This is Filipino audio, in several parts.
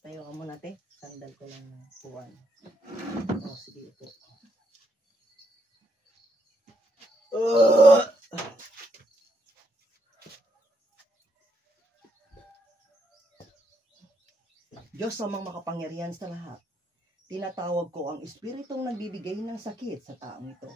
Tayo ka muna, te. Sandal ko lang ng puwan. O, sige ito. Diyos amang makapangyarihan sa lahat. Tinatawag ko ang espiritong nagbibigay ng sakit sa taong ito.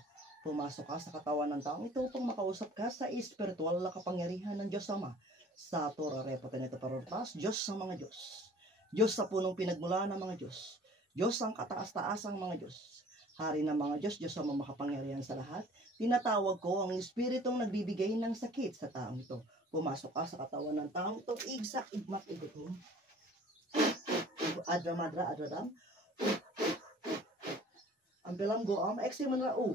Pumasok ka sa katawan ng taong ito upang makausap ka sa espiritual na kapangyarihan ng Diyos Ama. Sa Torah Repoteneto Parortas, Diyos sa mga Diyos. Diyos sa punong pinagmulaan ng mga Diyos. Diyos ang kataas-taasang mga Diyos. Hari ng mga Diyos, Diyos amang makapangyarihan sa lahat. Tinatawag ko ang espiritong nagbibigay ng sakit sa taong ito. Pumasok ka sa katawan ng taong ito. Igsak, igmak, igutom. Adra madra adradam. Ang bilang goam eksiman ra u.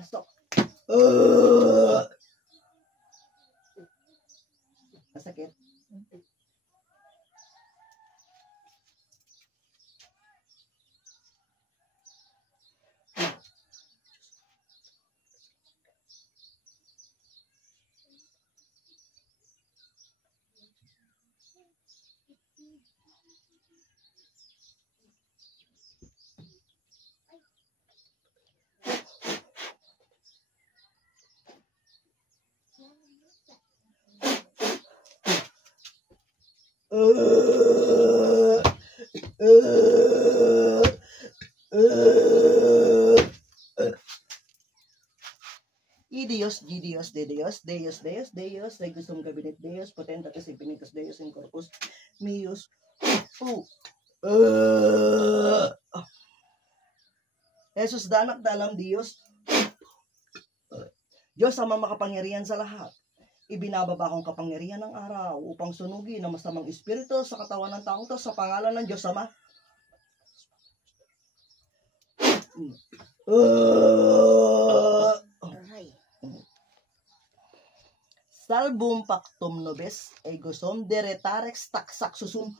Stop. Masakit. Dios, Dios, de Dios, Deus, Deus, Deus, regusum cabinet Deus, potentatis infinitus Deus in corpus meus. Jesus danak dalam Dios. Diyos ang makapangyarihan sa lahat. Ibinababa kong kapangyarihan ng araw upang sunugin ang masamang espiritu sa katawan ng taong to sa pangalan ng Diyos Ama. Salbum pactum nobis egosom deretarex taksak susum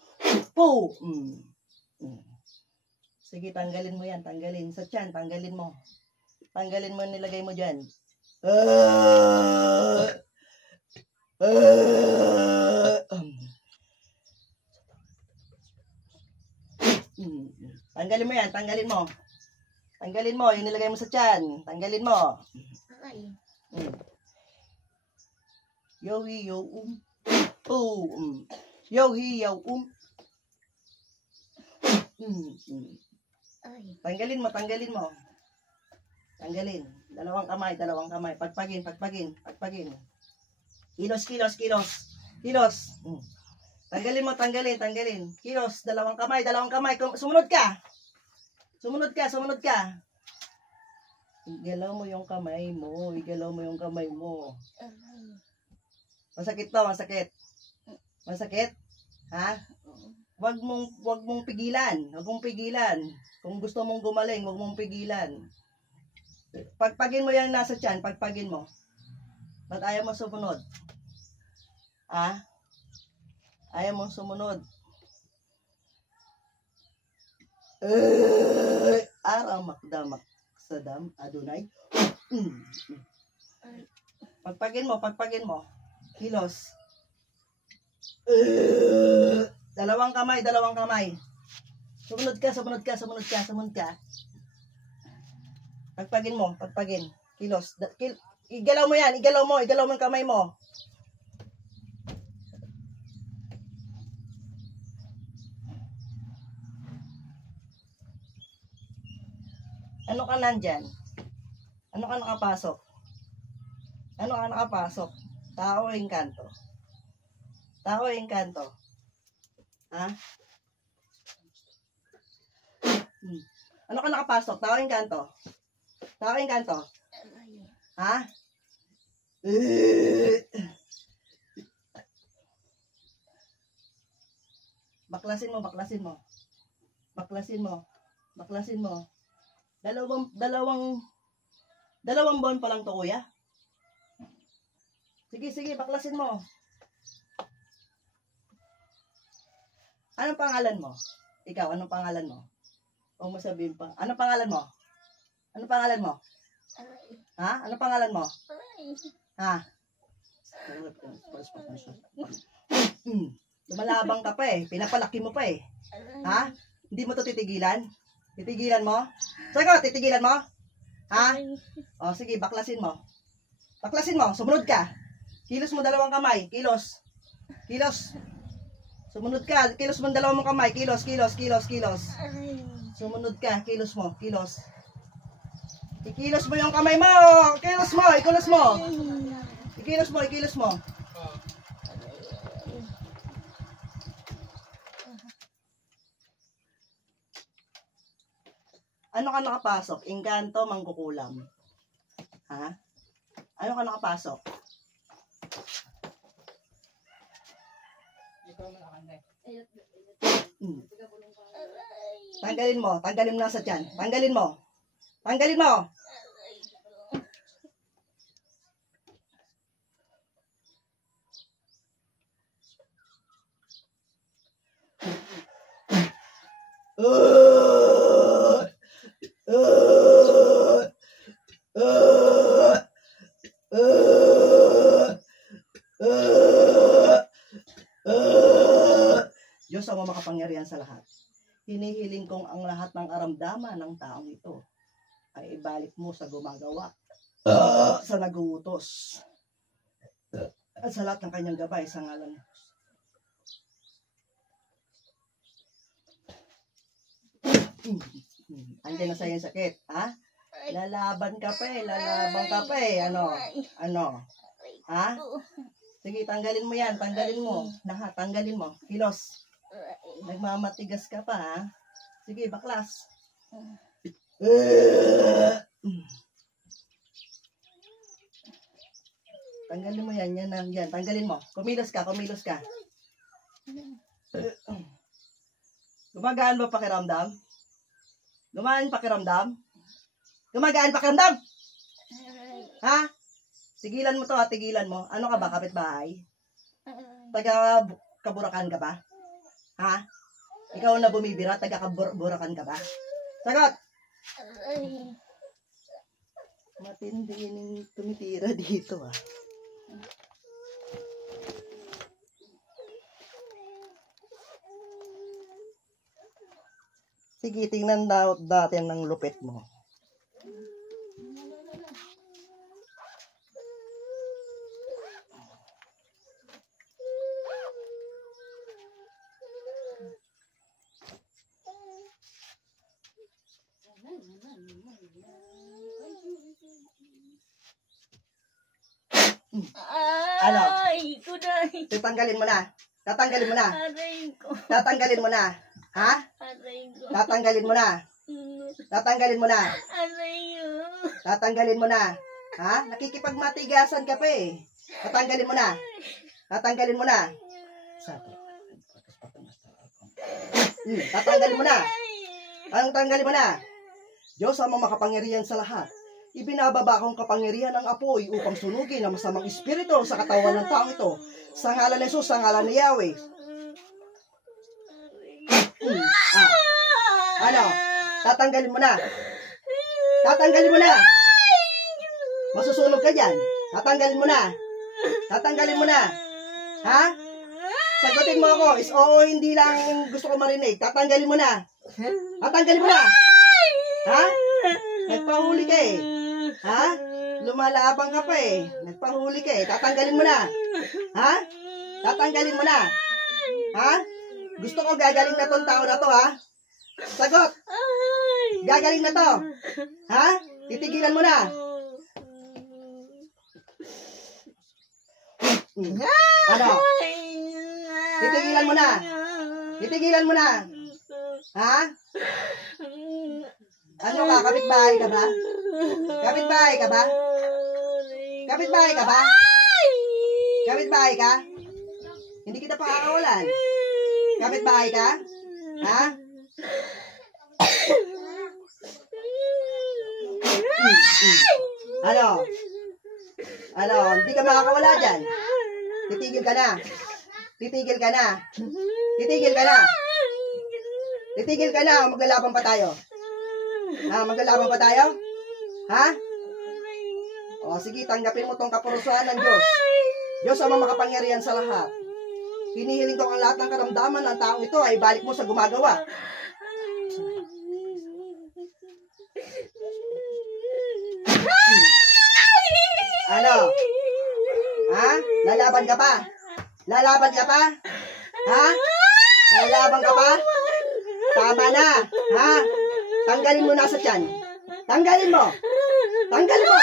po. Sige, tanggalin mo yan, tanggalin sa tiyan, tanggalin mo. Tanggalin mo, nilagay mo diyan. Tanggalin mo yan, tanggalin mo. Tanggalin mo, yung nilagay mo sa tiyan. Tanggalin mo. Yo hi yo yo hi yo Tanggalin mo, tanggalin mo. Tanggalin. Dalawang kamay. Pagpagin. Kilos. Tanggalin mo, tanggalin. Kilos, dalawang kamay. Sumunod ka. Igalaw mo yung kamay mo. Masakit to, masakit. Ha? Wag mong pigilan. Kung gusto mong gumaling, wag mong pigilan. Pagpagin mo yung nasa tiyan, pagpagin mo. Ba't ayaw mo sumunod? Ayaw mo sumunod. Aramak damak sadam Adonai. Pagpagin mo. Kilos. Dalawang kamay. Sumunod ka. Pagpagin. Kilos. Igalaw mo yan, igalaw mo yung kamay mo. Ano ka nandyan? Ano ka nakapasok? Tao o engkanto? Ha? Ano ka nakapasok? Tao o engkanto? Ha? Baklasin mo, baklasin mo. Baklasin mo. Baklasin mo. Dalawang buwan pa lang to, kuya. Sige, baklasin mo. Anong pangalan mo? Ikaw, anong pangalan mo? Huwag mo sabihin pa. Anong pangalan mo? Anong pangalan mo? Ha? Anong pangalan mo? Ha? Lumalabang ka pa eh. Pinapalaki mo pa eh. Ha? Hindi mo to titigilan? Titigilan mo? Sagot, titigilan mo? Ha? O, sige, baklasin mo. Baklasin mo, sumunod ka. Kilos mo dalawang kamay, kilos. Kilos. Sumunod ka, kilos mo dalawang mong kamay, kilos. Sumunod ka, kilos mo, kilos. Ikilos mo yung kamay mo, ikilos mo. Ikilos mo. Ano ka nakapasok? Engkanto, mangkukulam. Ha? Ano ka nakapasok? Tanggalin mo na sa tiyan. Tanggalin mo. Diyos ang makapangyarihan sa lahat. Hinihiling kong ang lahat ng karamdaman ng taong ito ay ibalik mo sa gumagawa, sa naguutos, at sa lahat ng kanyang gabay sa ngalan. Andiyan na sa'yo yung sakit, ha? Lalaban ka pa eh. Ano? Ha? Sige, tanggalin mo yan. Tanggalin mo. Kilos. Nagmamatigas ka pa, ha? Sige, baklas. Tanggalin mo yan. Yan. Tanggalin mo. Kumilos ka. Gumagaan ba pakiramdam? Gumagaan pakiramdam? Ha? Tigilan mo to, ha? Tigilan mo. Ano ka ba, kapitbahay? Taga Kaburakan ka ba? Ha? Ikaw na bumibira, taga Kaburakan ka ba? Sagot! Matindi yung tumitira dito, ha? Sige, tingnan natin ng lupit mo. Ano? Tatanggalin mo na. Ha? Tatanggalin mo na. Ha? Nakikipagmatigasan ka pa eh. Tatanggalin mo na. Tatanggalin mo na. Anong tanggalin mo na? Diyos ang makapangyarihan sa lahat. Ibinababa akong kapangyarihan ng apoy upang sunugin ang masamang espiritu sa katawan ng taong ito. Sa ngalan ni Jesus, sa ngalan ni Yahweh. Ano? Tatanggalin mo na. Masusunog ka dyan. Tatanggalin mo na. Ha? Sagutin mo ako. Is oo, hindi lang gusto ko marinig. Tatanggalin mo na. Ha? Nagpahuli ka eh. Ha? Lumalabang ka pa eh. Nagpahuli ka eh. Tatanggalin mo na. Ha? Ha? Gusto ko gagaling na tong tao na to, ha? Sagot. Gagaling na to. Ha? Titigilan mo na. Ano? Titigilan mo na. Ha? Ano ka? Kapitbahay ka ba? Kapitbahay ka ba? Kapitbahay ka? Hindi kita pakakawalan. Kapitbahay ka? Ha? Ano? Ano? Hindi ka makakawala dyan. Titigil ka na. Titigil ka na. Titigil ka na. Titigil ka na o maglalaban pa tayo? Ha? Maglalaban pa tayo? Ha? O sige, tanggapin mo tong kapurusuhan ng Diyos. Diyos ang makapangyarihan sa lahat. Hinihiling ko ang lahat ng karamdaman ng taong ito ay balik mo sa gumagawa. Ano? Ha? Lalaban ka pa? Lalaban ka pa? Ha? Lalaban ka pa? Tama na. Ha? Tanggalin mo na sa tiyan. Tanggalin mo. Tanggalin mo.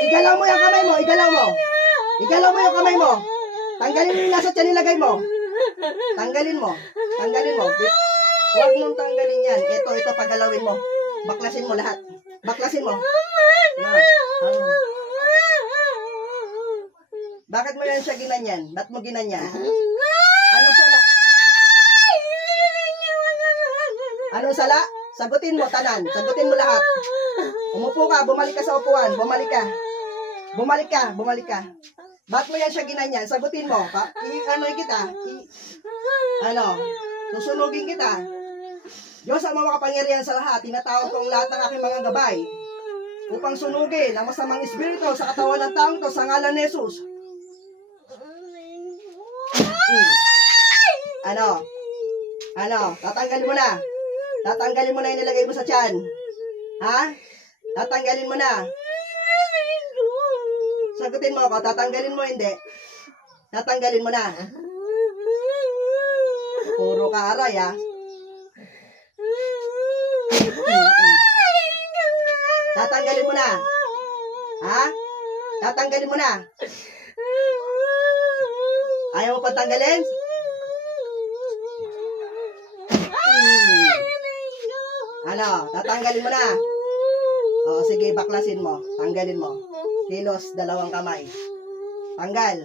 Igalaw mo yung kamay mo. Igalaw mo. Igalaw mo yung kamay mo. Tanggalin mo yung nasa tiyan, nilagay mo. Tanggalin mo. Tanggalin mo. Huwag mong tanggalin yan. Ito, pagalawin mo. Baklasin mo lahat. Baklasin mo. Na. Bakit mo yan siya ginanyan? Ba't mo ginanyan? Anong sala? Anong sala? Sagutin mo, tanan. Sagutin mo lahat. Umupo ka, bumalik ka sa upuan. Bumalik ka. Bumalik ka, bumalik ka. Ba't mo yan siya ginanyan? Sagutin mo. Ano kita? Ano? Susunugin kita. Diyos ang makapangyarihan sa lahat. Tinatawag ko ang lahat ng aking mga gabay upang sunugin ang masamang espiritu sa katawan ng taong ito sa ngalan ni Jesus. Ano? Ano? Tatanggalin mo na. Tatanggalin mo na yung nilagay mo sa tiyan. Ha? Tatanggalin mo na. Sagutin mo ako. Tatanggalin mo hindi. Tatanggalin mo na. Puro ka aray ha. Tatanggalin mo na. Ha? Tatanggalin mo na. Ayaw mo patanggalin? Ano? Tatanggalin mo na. O, sige, baklasin mo. Tanggalin mo. Kilos, 2 kamay. Tanggal.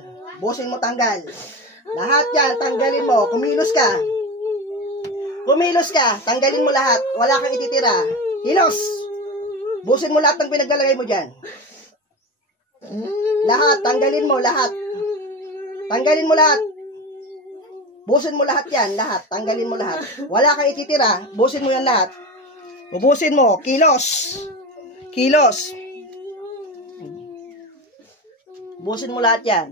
Busin mo tanggal. Lahat yan, tanggalin mo. Kumilos ka. Kumilos ka. Tanggalin mo lahat. Wala kang ititira. Kilos. Busin mo lahat ng pinaglalagay mo dyan. Lahat, tanggalin mo lahat. Tanggalin mo lahat. Busin mo lahat yan, lahat. Tanggalin mo lahat. Wala kang ititira. Busin mo yan lahat. Ubusin mo. Kilos. Kilos. Busin mo lahat yan.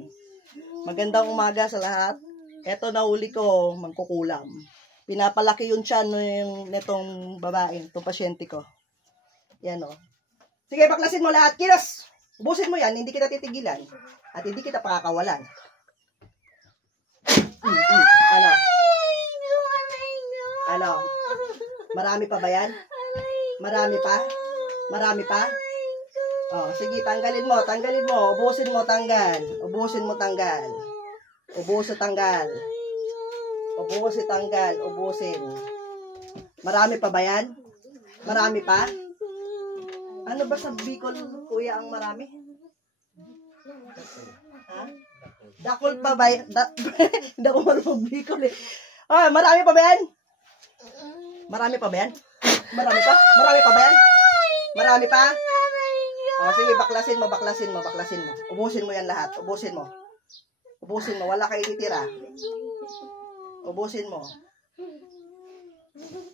Magandang umaga sa lahat. Eto, nahuli ko, magkukulam. Pinapalaki yung tiyan netong babae, itong pasyente ko. Yan o. Sige, baklasin mo lahat. Kilos. Ubusin mo yan, hindi kita titigilan. At hindi kita pakakawalan. Ano? Ano? Marami pa ba yan? Marami pa? Marami pa? Oh, sige, tanggalin mo, tanggalin mo. Ubusin mo, tanggal. Ubusin mo, tanggal. Ubusin, tanggal. Ubusin, tanggal. Ubusin. Marami pa ba yan? Marami pa? Ano ba sa Bicol, kuya, ang marami? Ha? Dakol pa ba yan? Hindi ako marunong Bicol eh. Ah, marami pa ba yan? Marami pa ba yan? Marami pa? Marami pa ba yan? Marami pa? O, sige, baklasin mo, baklasin mo, baklasin mo. Ubusin mo yan lahat. Ubusin mo. Ubusin mo. Wala kayo ititira. Ubusin mo.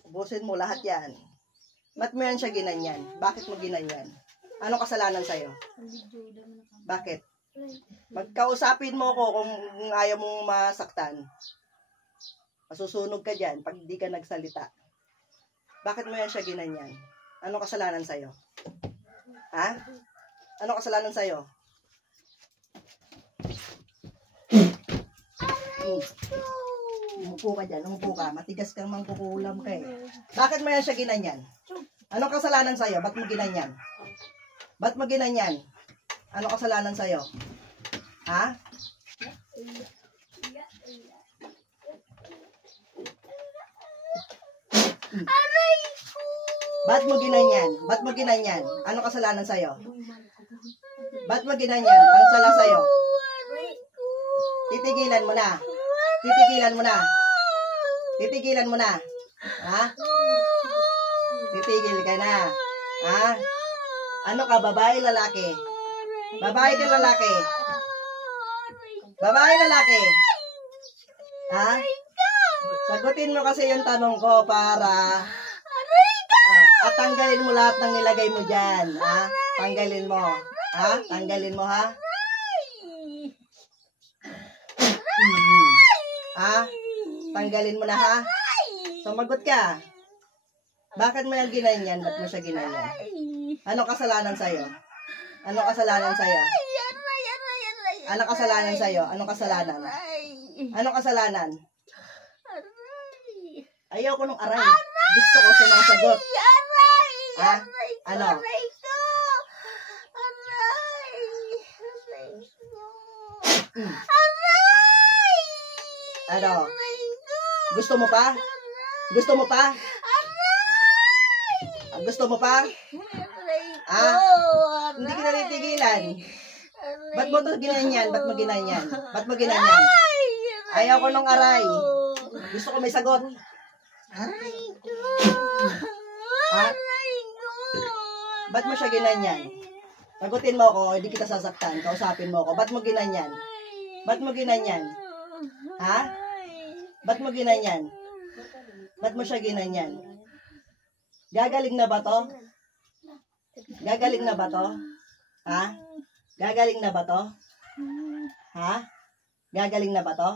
Ubusin mo lahat yan. Ba't mo yan siya ginanyan? Bakit mo ginanyan? Anong kasalanan sa'yo? Bakit? Magkausapin mo ko kung ayaw mong masaktan. Masusunog ka dyan pag hindi ka nagsalita. Bakit mo yan siya ginanyan? Anong kasalanan sa'yo? Ha? Anong kasalanan sa'yo? Umupo ka dyan, umupo ka. Matigas kang mangkukulam ka eh. Bakit mo yan siya ginanyan? Anong kasalanan sa'yo? Ba't mo ginanyan? Ba't mo ginanyan? Anong kasalanan sa'yo? Ha? Ba't mo ginanyan? Ba't mo ginanyan? Anong kasalanan sa'yo? Ba't mo ginanyan? Ang sala sa'yo. Titigilan mo na. Titigilan mo na. Titigilan mo na. Ha? Titigil ka na. Ha? Ano ka, babae, lalaki? Babae ka, lalaki? Babae, lalaki? Ha? Sagutin mo kasi yung tanong ko para at tanggalin mo lahat ng nilagay mo dyan. Ha? Tanggalin mo. Ha? Tanggalin mo, ha? Ha? Tanggalin mo na, ha? Sumagot ka. Bakit mo yung ginanyan? Ba't mo siya ginanyan? Ano kasalanan sa'yo? Ano kasalanan sa'yo? Ano kasalanan sa'yo? Ano kasalanan? Ano kasalanan? Ayaw ko nung aray. Gusto ko sumasagot. Ha? Ano? Ano? Gusto mo pa? Gusto mo pa? Gusto mo pa? Hindi kita titigilan. Ba't mo ito ginanyan? Ba't mo ginanyan? Ba't mo ginanyan? Ayaw ko nung aray. Gusto ko may sagot. Ha? Ba't mo siya ginanyan? Sagutin mo ako, hindi kita sasaktan. Kausapin mo ako. Ba't mo ginanyan? Ba't mo ginanyan? Ha? Ba't mo ginanyan? Ba't mo siya ginanyan? Gagaling na ba to? Gagaling na ba to? Ha? Gagaling na ba to? Ha? Gagaling na ba to?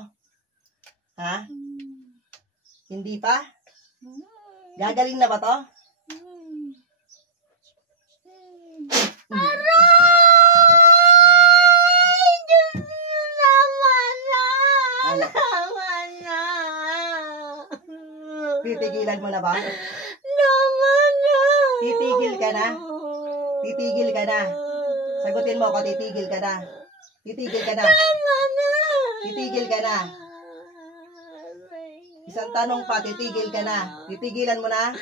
Ha? Hindi pa? Gagaling na ba to? Ano? Titigilan mo na ba? Titigil ka na? Titigil ka na? Sagutin mo ako, titigil ka na? Titigil ka na? Titigil ka na? Isang tanong pa, titigil ka na? Titigilan mo na?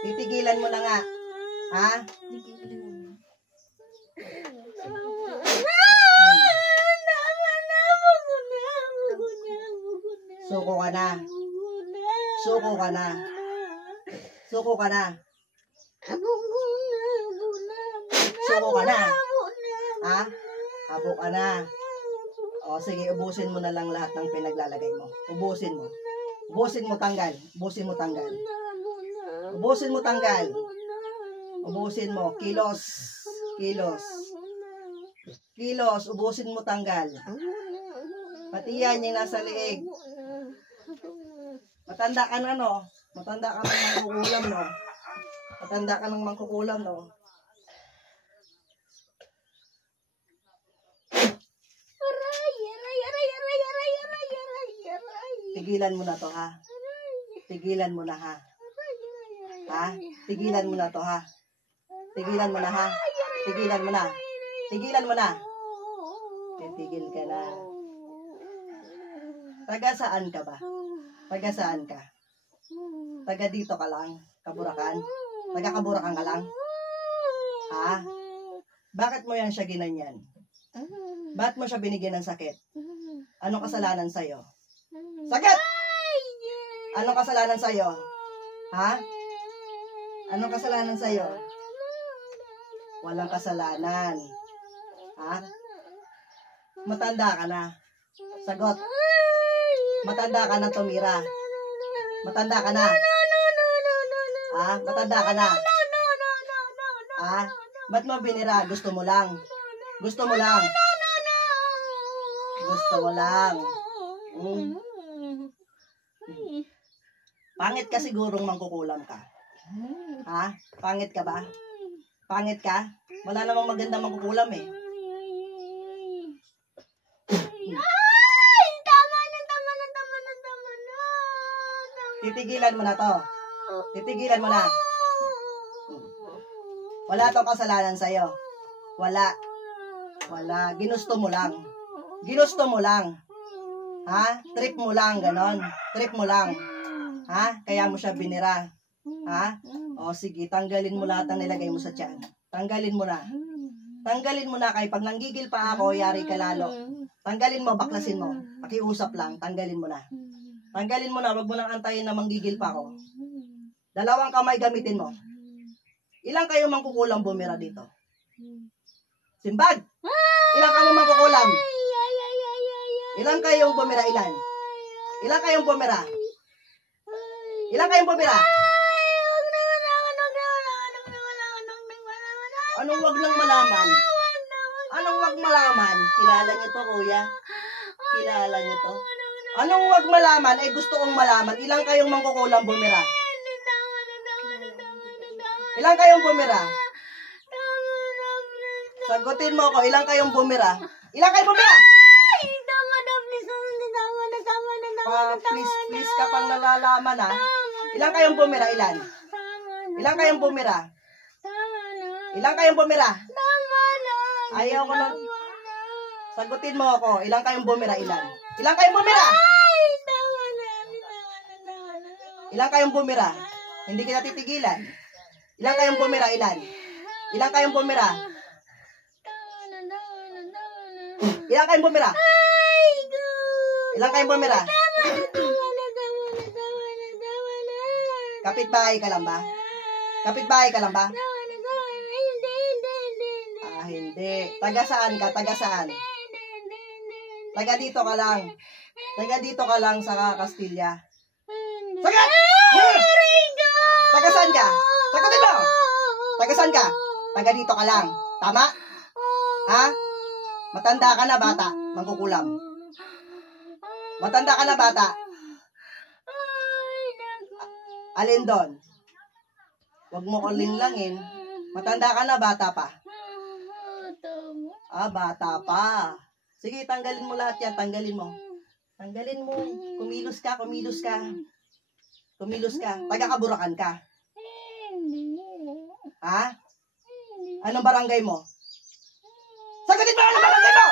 Titigilan mo na nga. Ha? Suko ka na. Suko ka na. Suko ka na. Suko ka na. Ha? Habo ka na. O sige, ubusin mo na lang lahat ng pinaglalagay mo. Ubusin mo. Ubusin mo tanggal. Ubusin mo tanggal. Ubusin mo tanggal. Ubusin mo. Kilos. Kilos. Kilos. Ubusin mo tanggal. Pati yan yung nasa liig. Matanda ka na, no? Matanda ka ng mangkukulam, no? Matanda ka ng mangkukulam, no? Tigilan mo na to, ha? Tigilan mo na, ha? Ha? Tigilan mo na to, ha? Tigilan mo na, ha? Tigilan mo na. Tigilan mo na. Titigil ka na. Taga saan ka ba? Taga saan ka? Taga dito ka lang? Kaburakan? Taga Kaburakan ka lang? Ha? Bakit mo yan siya ginanyan? Bakit mo siya binigyan ng sakit? Anong kasalanan sa'yo? Sakit! Anong kasalanan sa'yo? Ha? Anong kasalanan sa'yo? Walang kasalanan. Ha? Matanda ka na. Sagot. Matanda ka na tumira. Matanda ka na. Ha? Matanda ka na. Ha? Ba't mo binira? Gusto mo lang. Gusto mo lang. Gusto mo lang. Pangit ka sigurong mangkukulam ka. Ha? Pangit ka ba? Pangit ka? Wala namang maganda mangkukulam eh. Titigilan mo na to. Titigilan mo na. Wala tong kasalanan sa'yo. Wala. Wala. Ginusto mo lang. Ginusto mo lang. Ha? Trip mo lang, ganon. Trip mo lang. Ha? Kaya mo siya binira. Ha? O sige, tanggalin mo lahat ng nilagay mo sa tiyan. Tanggalin mo na. Tanggalin mo na kay pag nanggigil pa ako, yari ka lalo. Tanggalin mo, baklasin mo. Pakiusap lang, tanggalin mo na. Tanggalin mo na, wag mo nang antayin na manggigil pa ako. Dalawang kamay gamitin mo. Ilang kayo mangkukulam bumira dito? Simbag! Ilang kayo mangkukulam? Ilang kayong bumira? Ilan? Ilang kayong bumira? Ilang kayong bumira? Anong wag nang malaman? Anong wag malaman? Kilala niyo to, kuya? Kilala niyo to? Anong wag malaman? Eh, gusto kong malaman. Ilang kayong mangkukulam bumira? Ilang kayong bumira? Sagutin mo ako, ilang kayong bumira? Ilang kayong bumira? Please ka pang nalalaman, ha? Ilang kayong bumira? Ilan? Ilang kayong bumira? Ilang kayong bumira? Ayaw ko nang... Sagutin mo ako, ilang kayong bumira? Ilan? Ilang kayong bumira? Ilang kayong bumira? Hindi kita titigilan. Ilang kayong bumira? Ilan? Ilang kayong bumira? Ilang kayong bumira? Ilang kayong bumira? Kapitbahay ka lang ba? Kapitbahay ka lang ba? Ah, hindi. Taga saan ka? Taga saan? Taga dito ka lang. Taga dito ka lang sa Castilla. Sagat! Taga saan ka? Sagutin mo! Taga saan ka? Taga dito ka lang. Tama? Ha? Matanda ka na, bata. Mangkukulam. Matanda ka na, bata. Alin doon? Huwag mo ko linlangin. Matanda ka na, bata pa. Ah, bata pa. Sige, tanggalin mo lahat yan. Tanggalin mo. Tanggalin mo. Kumilos ka, kumilos ka. Kumilos ka. Taga-Kaburakan ka. Ha? Anong barangay mo? Sagutin mo! Anong barangay mo?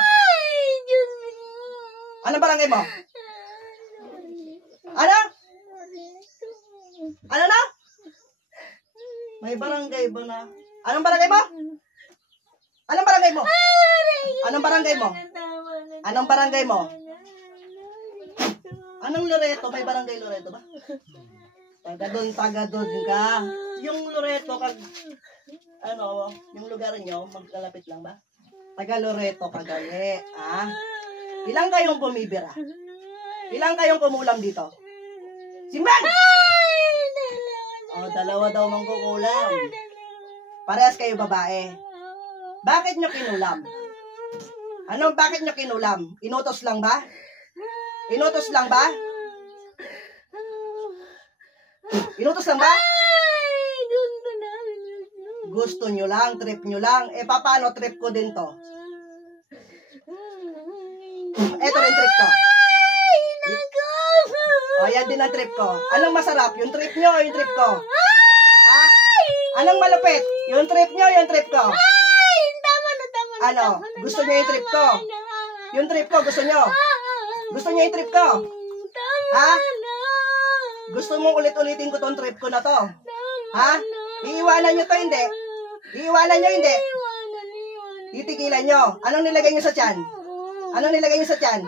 Anong barangay mo? Ano? Ano na? May barangay ba na? Anong barangay mo? Anong barangay mo? Anong barangay mo? Anong barangay mo? Anong Loreto? May barangay Loreto ba? Taga doon ka. Yung Loreto, ano, yung lugar nyo, magkalapit lang ba? Taga Loreto, Cagayan. Ah? Ilang kayong bumibira? Ilang kayong kumulam dito? Simbag! Oh, dalawa daw mangkukulam. Parehas kayo babae. Bakit nyo kinulam? Bakit nyo kinulam? Inutos lang ba? Inutos lang ba? Inutos lang ba? Gusto nyo lang, trip nyo lang. Eh, paano trip ko din to? Eto rin trip ko. O, yan din ang trip ko. Anong masarap? Yung trip nyo o yung trip ko? Ha? Anong malupit? Yung trip nyo o yung trip ko? Ano? Gusto nyo yung trip ko? Yung trip ko, gusto nyo? Gusto nyo yung trip ko? Ha? Gusto mong ulit-ulitin ko tong trip ko na to? Ha? Iiwanan nyo to, hindi? Iiwanan nyo, hindi? Titigilan nyo. Anong nilagay nyo sa tiyan? Anong nilagay nyo sa tiyan?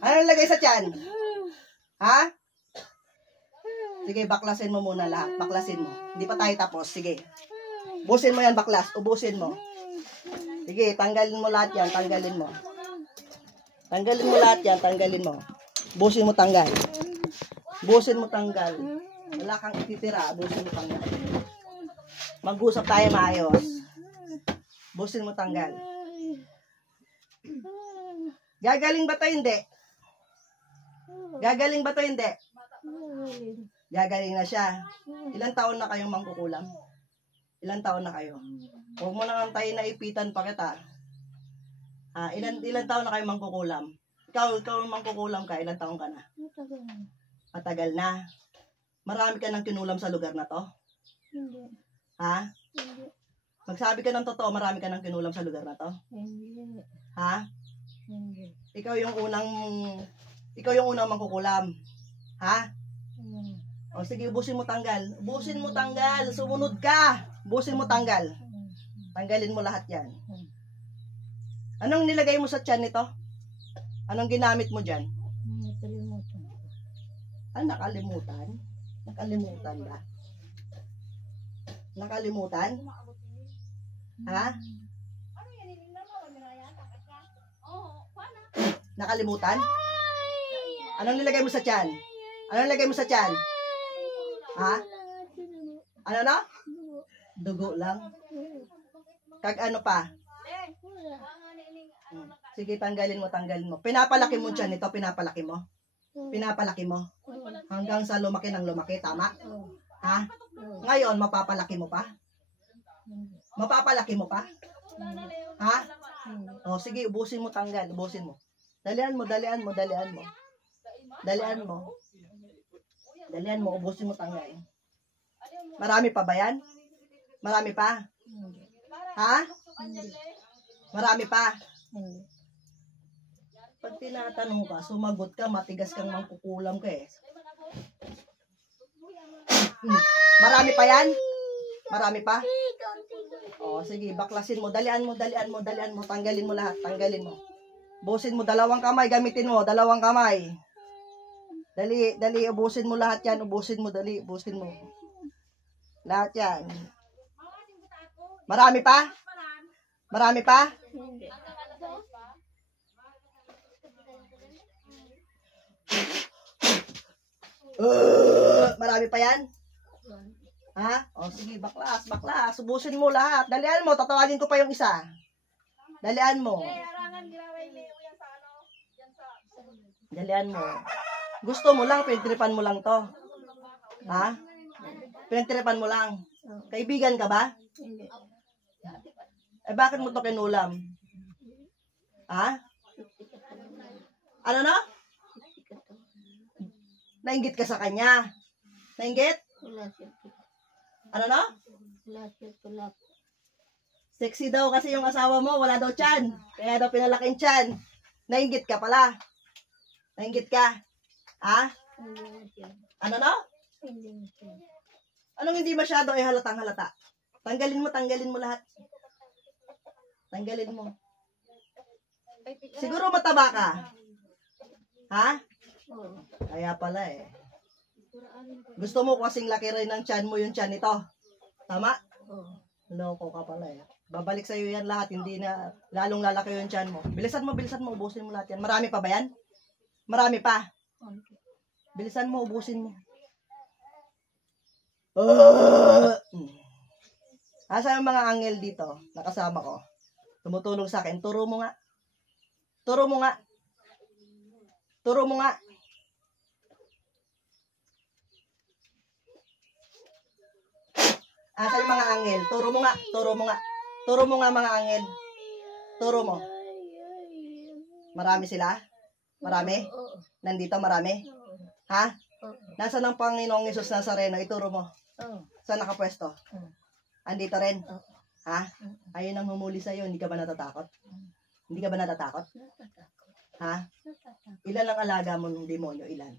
Anong nilagay sa tiyan? Ha? Sige, baklasin mo muna lahat. Baklasin mo. Hindi pa tayo tapos. Sige. Ubusin mo yan, baklas. Ubusin mo. Sige, tanggalin mo lahat yan. Tanggalin mo. Tanggalin mo lahat yan. Tanggalin mo. Ubusin mo, tanggal. Ubusin mo, tanggal. Wala kang ititira. Ubusin mo, tanggal. Mag-usap tayo maayos. Ubusin mo, tanggal. Gagaling ba to, hindi? Gagaling ba to, hindi? Gagaling na siya. Ilang taon na kayong mangkukulam? Ilang taon na kayo? Huwag mo nang antayin na ipitan pa kita. Ilang taon na kayong mangkukulam? Ikaw mangkukulam ka, ilang taon ka na? Matagal na. Marami ka nang kinulam sa lugar na to? Hindi. Ha? Hindi. Magsabi ka ng totoo, marami ka nang kinulam sa lugar na to? Hindi. Ha? Hindi. Ikaw yung unang mangkukulam. Ha? O sige, ubusin mo, tanggal. Ubusin mo, tanggal. Sumunod ka. Ubusin mo, tanggal. Tanggalin mo lahat yan. Anong nilagay mo sa tiyan nito? Anong ginamit mo dyan? Nakalimutan ko. Nakalimutan? Nakalimutan ba? Nakalimutan? Ha? Nakalimutan? Anong nilagay mo sa tiyan? Anong nilagay mo sa tiyan? Ha? Ano na? Dugo lang. Kag ano pa? Sige, tanggalin mo. Pinapalaki mo tiyan nito, pinapalaki mo. Pinapalaki mo. Hanggang sa lumaki ng lumaki, tama? Ha? Ngayon, mapapalaki mo pa? Mapapalaki mo pa? Ha? O, sige, ubusin mo, ubusin mo. Dalian mo. Dalian mo, ubusin mo, tanggal. Marami pa ba yan? Marami pa? Ha? Marami pa? Pag tinatanong ka, sumagot ka, matigas kang mangkukulam ka eh. Marami pa yan? Marami pa? O, sige, baklasin mo. Dalian mo. Tanggalin mo lahat. Busin mo, 2 kamay, gamitin mo, 2 kamay. Dali, ubusin mo lahat yan. Ubusin mo. Lahat yan. Marami pa? Marami pa? Marami pa yan? Ha? O sige, baklas. Ubusin mo lahat. Dalian mo, tatawagin ko pa yung isa. Dalian mo. Gusto mo lang, pinagtripan mo lang to. Ha? Pinagtripan mo lang. Kaibigan ka ba? Eh, bakit mo to kinulam? Ha? Ano na? Nainggit ka sa kanya? Nainggit? Ano na? Sexy daw kasi yung asawa mo, wala daw tiyan. Kaya daw pinalaking tiyan. Nainggit ka pala. Nainggit ka? Ha? Ano na? Anong hindi masyado ay halatang halata? Tanggalin mo lahat. Tanggalin mo. Siguro mataba ka. Ha? Kaya pala eh. Gusto mo kasing laki rin ng tiyan mo yung tiyan nito. Tama? Loko ka pala eh. Babalik sa'yo yan lahat. Hindi na lalong lalaki yung tiyan mo. Bilisan mo. Ubusin mo lahat yan. Marami pa ba yan? Marami pa? Bilisan mo. Ubusin mo. Asa yung mga angel dito? Nakasama ko. Tumutulong sa akin. Turo mo nga. Asa yung mga angel? Turo mo nga mga angel. Turo mo. Marami sila? Marami? Nandito marami? Ha? Nasaan ang Panginoong Hesus Nazareno? Ituro mo. Saan nakapwesto? Andito rin? Ha? Ayun ang humuli sa'yo. Hindi ka ba natatakot? Ha? Ilan ang alaga mo ng demonyo? Ilan?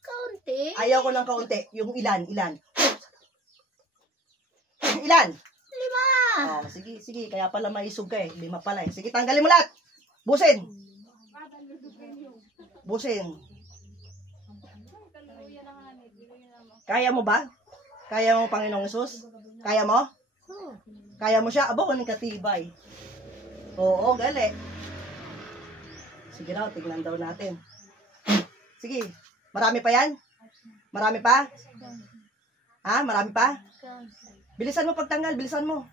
Kaunti? Ayaw ko ng kaunti. Yung ilan? Ilan? 5. Oh, sige. Kaya pala maisog ka eh. 5 pala eh. Sige, tanggalin mo lahat. Busin. Kaya mo ba? Kaya mo, Panginoong Hesus? Kaya mo? Kaya mo siya? Abo, anong katibay. Oo, gali. Sige raw, tignan daw natin. Sige, marami pa yan? Marami pa? Ha? Marami pa? Bilisan mo pagtanggal, bilisan mo.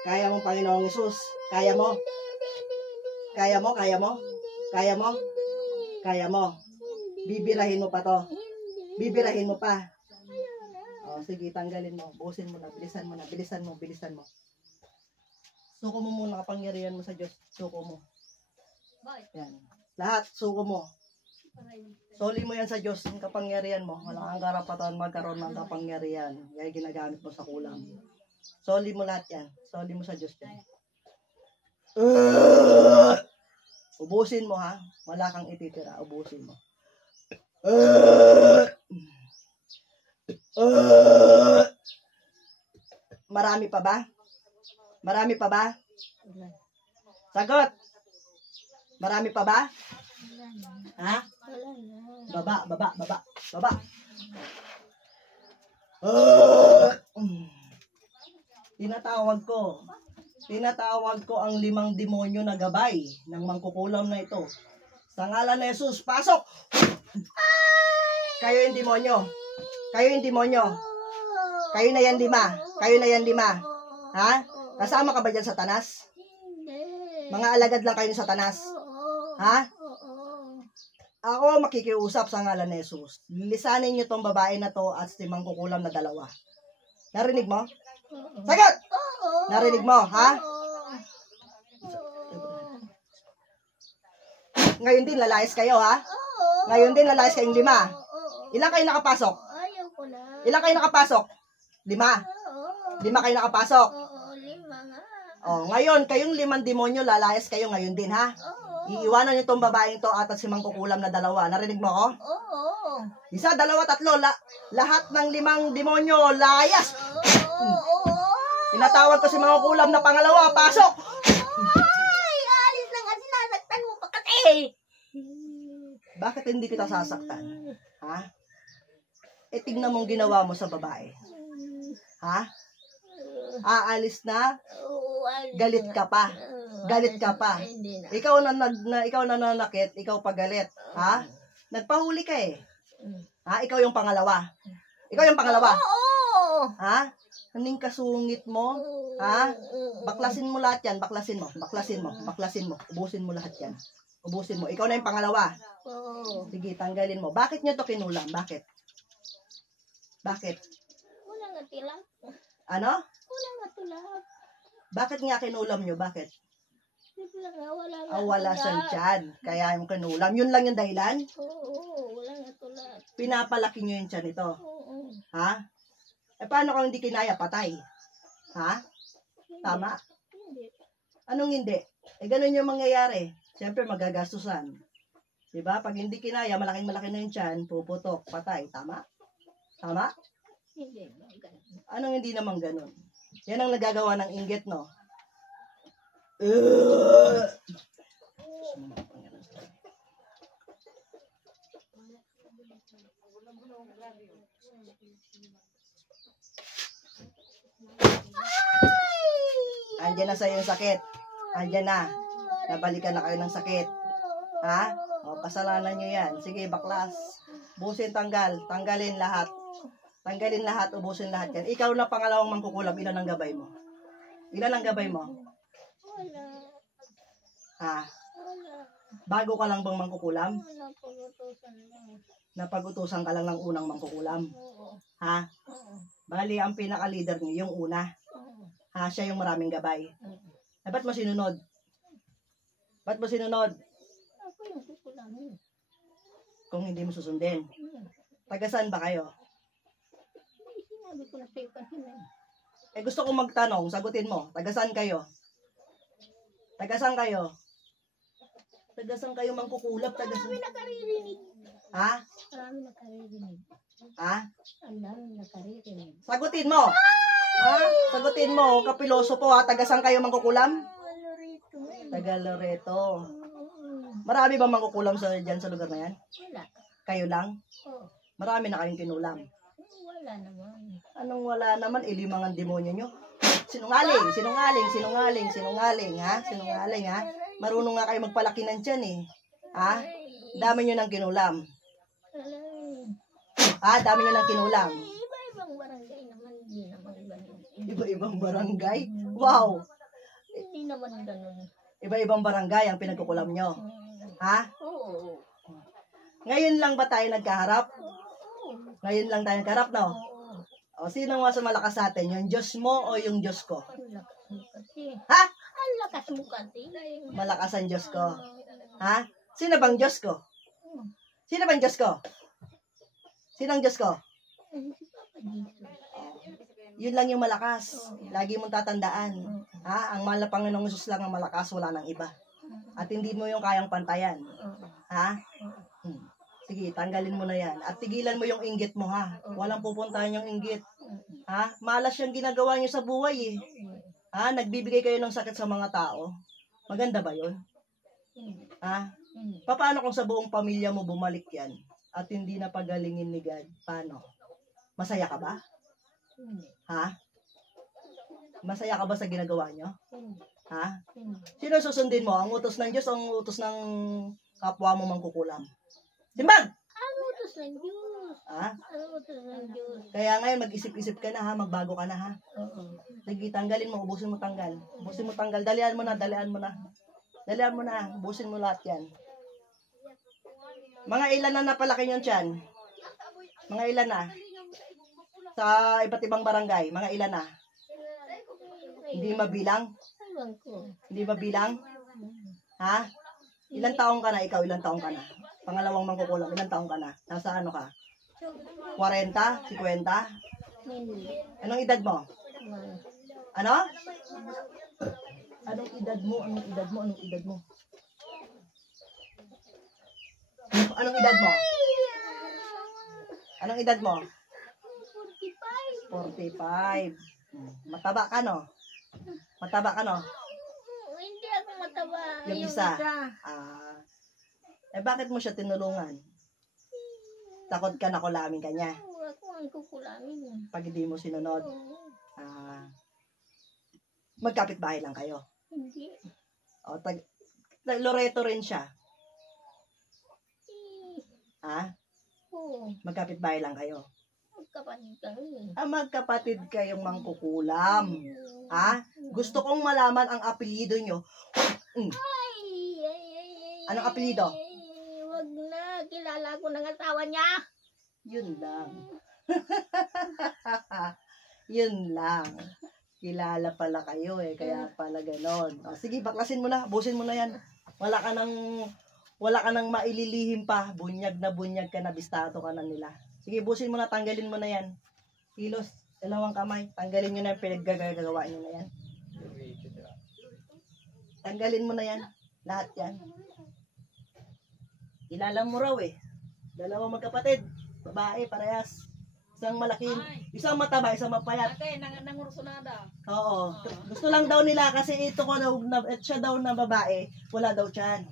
Kaya mo, Panginoong Hesus? Kaya mo? Bibirahin mo pa to. Bibirahin mo pa. O, sige, tanggalin mo. Busin mo na. Bilisan mo. Suko mo muna kapangyarihan mo sa Diyos. Suko mo. Yan. Lahat, suko mo. Soli mo yan sa Diyos, yung kapangyarihan mo. Wala kang karapatan magkaroon ng kapangyarihan. Kaya ginagamit mo sa kulam. Soli mo lahat yan. Soli mo sa Diyos yan. Ubusin mo ha. Wala kang ititira. Ubusin mo. Marami pa ba? Marami pa ba? Sagot. Marami pa ba? Ha? Baba. Tinatawag ko ang 5 demonyo na gabay ng mangkukulam na ito. Sa ngalan ni Jesus, pasok! Kayo yung demonyo. Kayo na yan 5. Ha? Kasama ka ba dyan, Satanas? Mga alagad lang kayo ni Satanas. Ha? Ako makikiusap sa ngalan ni Jesus. Lisanin niyo tong babae na to at si mangkukulam na 2. Narinig mo? Sagot! Narinig mo, ha? Ngayon din lalayas kayo, ha? Ngayon din lalayas kayong 5. Ilan kayo nakapasok? Ilan kayo nakapasok? 5. 5 kayo nakapasok. Oh, ngayon kayong 5 demonyo lalayas kayo ngayon din, ha? Iiwanan niyo tong babaeng to at si mangkukulam na 2. Narinig mo ako? Oo. 1, 2, 3. Lahat ng 5 demonyo layas. Tinatawag ko si mangkukulam na 2. Pasok! Ay, alis na nga, sinasaktan mo pa kasi. Bakit hindi kita sasaktan? Ha? Tignan mong ginawa mo sa babae. Ha? Aalis na? Galit ka pa. Galit ka pa. Ikaw na nanakit, ikaw pa galit. Ha? Nagpahuli ka eh. Ha? Ikaw yung 2. Ikaw yung 2. Oo. Ha? Aning kasungit mo? Ha? Baklasin mo lahat yan. Baklasin mo. Ubusin mo lahat yan. Ubusin mo. Ikaw na yung 2. Oo. Sige, tanggalin mo. Bakit nyo to kinulam? Bakit? Wala nga tilap. Ano? Wala nga tilap. Bakit nga kinulam nyo? Bakit? Wala nga. Wala siyang tiyan. Kaya yung kinulam. Yun lang yung dahilan? Oo, wala nga tulad. Pinapalaki nyo yung tiyan nito. Oo. Ha? Paano kung hindi kinaya? Patay. Ha? Tama? Hindi. Anong hindi? Ganun yung mangyayari. Siyempre, magagastusan. Diba? Pag hindi kinaya, malaking-malaki na yung tiyan, puputok, patay. Tama? Tama? Hindi. Anong hindi naman ganun? Yan ang nagagawa ng inggit, no? Andiyan na sa'yo yung sakit. Andiyan na. Nabalikan na kayo ng sakit. Ha? O, kasalanan nyo yan. Sige, baklas. Busin, tanggalin lahat. Tanggalin lahat, ubusin lahat yan. Ikaw na 2 mangkukulam. Ilan ang gabay mo? Ilan ang gabay mo? Wala. Ha? Wala. Bago ka lang bang mangkukulam? Wala. Pag-utusan lang. Napag-utusan ka lang ng unang mangkukulam. Oo. Ha? Oo. Bali, ang pinaka-leader niyo, yung una. Oo. Ha? Siya yung maraming gabay. Oo. Ba't mo sinunod? Ba't mo sinunod? Ako yung kukulamin. Kung hindi mo susundin. Tagasan ba kayo? Hindi, sinabi ko na sa'yo kanina. Gusto kong magtanong, sagutin mo. Tagasan kayo? Tagasan kayo? Tagasan kayo mangkukulap? Marami nakaririnig. Ha? Marami nakaririnig. Ha? Ang dami nakaririnig. Sagutin mo! Ha? Sagutin mo, kapiloso po ha. Tagasan kayo mangkukulam? Ano rito? Taga Loreto. Oo. Marami ba mangkukulam dyan sa lugar na yan? Wala. Kayo lang? Oo. Marami na kayong kinulam. Wala naman. Anong wala naman? 5 ang demonyo nyo. Sinungaling ha? Sinungaling ha? Marunong nga kayo magpalaki ng tiyan eh. Ha? Dami nyo ng kinulam. Ha? Dami nyo ng kinulam. Iba-ibang barangay naman. Hindi naman ganun. Iba-ibang barangay? Wow! Hindi naman ganun. Iba-ibang barangay ang pinagkukulam nyo. Ha? Oo. Ngayon lang ba tayo nagkaharap? Oo. Ngayon lang tayo nagkaharap, no? Oo. O, sino nga sa malakas sa atin? Yung Diyos mo o yung Diyos ko? Ang lakas mo kasi. Ha? malakas mo kasi. Malakas ang Diyos ko. Ha? Sino bang Diyos ko? Sino bang Diyos ko? Sino ang Diyos ko? Yun lang yung malakas. Lagi mong tatandaan. Ha? Ang mahal na Panginoong Jesus lang ang malakas, wala nang iba. At hindi mo yung kayang pantayan. Ha? Sige, tanggalin mo na yan. At tigilan mo yung inggit mo, ha? Walang pupuntahan yung inggit. Ha? Malas yung ginagawa niyo sa buhay, eh. Ha? Nagbibigay kayo ng sakit sa mga tao. Maganda ba yun? Ha? Paano kung sa buong pamilya mo bumalik yan at hindi na pagalingin ni God? Paano? Masaya ka ba? Ha? Masaya ka ba sa ginagawa nyo? Ha? Sino susundin mo? Ang utos ng Diyos o ang utos ng kapwa mo mangkukulam? Simbag! Ang utos ng Diyos. Ha? Ang utos ng Diyos. Kaya ngayon mag-isip-isip ka na, ha? Magbago ka na, ha? Oo. Sige, tanggalin mo, ubusin mo tanggal. Ubusin mo tanggal, dalian mo na, dalian mo na. Dalian mo na, ubusin mo lahat yan. Mga ilan na napalaki yung tiyan? Mga ilan na? Sa iba't ibang barangay, mga ilan na? Hindi mabilang? Ewan ko. Hindi mabilang? Ha? Ilang taong ka na? Ikaw, ilang taong ka na? Pangalawang mangkukulam, ilang taong ka na? Nasa ano ka? 40? 50? Hindi. Anong edad mo? Wala. Ano? Anong edad mo? Anong edad mo? Anong edad mo? Anong edad mo? Anong edad mo? 45. Mataba ka, no? Mataba ka, no? Hindi ako mataba. Yung isa. Bakit mo siya tinulungan? Takot ka na kulamin ka niya. Ako ang kukulamin. Pag hindi mo sinunod. Oo. Magkapit bahay lang kayo. Hindi. O, Loreto rin siya. Ha? Oo. Magkapit bahay lang kayo. Magkapatid kami. Magkapatid kayong mangkukulam. Ha? Gusto kong malaman ang apelyido nyo. Anong apelyido? Wag na. Kilala ko ng asawa niya. Yun lang. Yun lang. Kilala pala kayo eh. Kaya pala ganon. O, sige, baklasin mo na. Busin mo na yan. Wala ka nang maililihim pa. Bunyag ka na. Bistato ka na nila. Sige, busin mo na. Tanggalin mo na yan. Kilos. Dalawang kamay. Tanggalin nyo na yung pinaggagawa nyo na yan. Tanggalin mo na yan. Lahat yan. Kilala mo raw eh. Dalawang magkapatid. Babae, parehas. Isang malaking, isang mataba, isang mapayat. Ate, nangursunada. Oo. Gusto lang daw nila kasi ito ko daw, siya daw na babae, wala daw tiyan.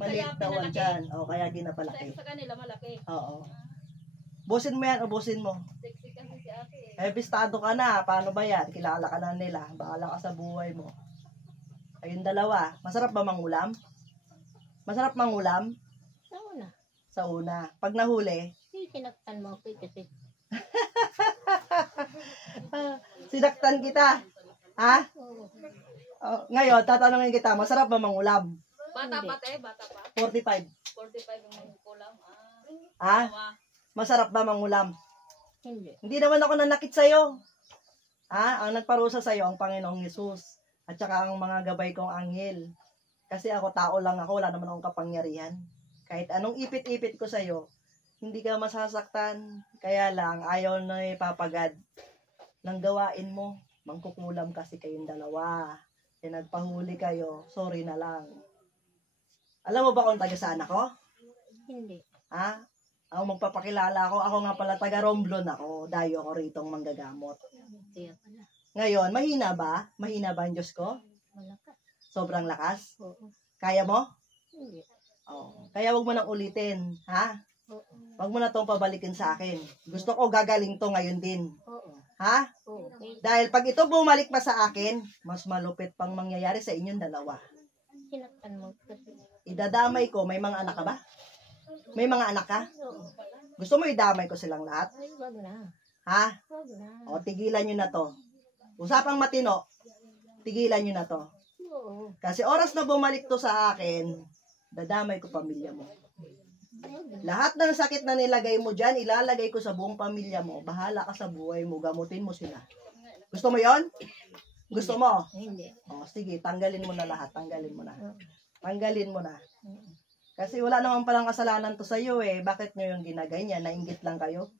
Maliit daw ang tiyan. O, kaya ginapalaki. Sa kanila malaki. Oo. Busin mo yan o busin mo. Sexy kasi si ate. Bistado ka na. Paano ba yan? Kilala ka na nila. Bahala ka sa buhay mo. Ayun dalawa. Masarap ba mangulam? Masarap mangulam? Sa una. Sa una. Pag nahuli, Sinaktan mo ako kasi. sinaktan kita. Ha? Oo. Ngayon, tatanungin kita, masarap ba mangulam? Bata pa te, bata pa. 45. 45 ang kulang. Ha? Masarap ba mangulam? Hindi. Hindi naman ako nanakit sa'yo. Ha? Ang nagparusa sa'yo, ang Panginoong Yesus. At saka ang mga gabay kong anghel. Kasi ako, tao lang ako, wala naman akong kapangyarihan. Kahit anong ipit-ipit ko sa'yo, hindi ka masasaktan. Kaya lang, ayaw na ipapagad ng gawain mo. Mangkukulam kasi kayong dalawa. E nagpahuli kayo, sorry na lang. Alam mo ba kung taga saan ako? Hindi. Ha? Ako magpapakilala ako nga pala taga Romblon ako. Dayo ako ritong manggagamot. Kaya pala. Ngayon, mahina ba? Mahina ba ang Diyos ko? Malakas. Sobrang lakas? Oo. Kaya mo? Hindi. Oh. Kaya wag mo nang ulitin, ha? Oo. Wag mo na tong pabalikin sa akin. Gusto ko gagaling to ngayon din. Oo. Ha? Oo. Okay. Dahil pag ito bumalik pa sa akin, mas malupit pang mangyayari sa inyong dalawa. Sinaktan mo kasi. Idadamay ko, may mga anak ka ba? May mga anak ka? Oo. Gusto mo idamay ko silang lahat? Ay, wag na. Ha? Wag na. O, tigilan nyo na to. Usapang matino, tigilan nyo na to. Oo. Kasi oras na bumalik to sa akin, dadamay ko pamilya mo. Lahat ng sakit na nilagay mo dyan, ilalagay ko sa buong pamilya mo. Bahala ka sa buhay mo, gamutin mo sila. Gusto mo yon? Gusto mo? Hindi. O, sige, tanggalin mo na lahat. Tanggalin mo na. Oo. Tanggalin mo na. Oo. Kasi wala naman palang kasalanan to sa'yo eh. Bakit nyo yung ginaganya? Nainggit lang kayo?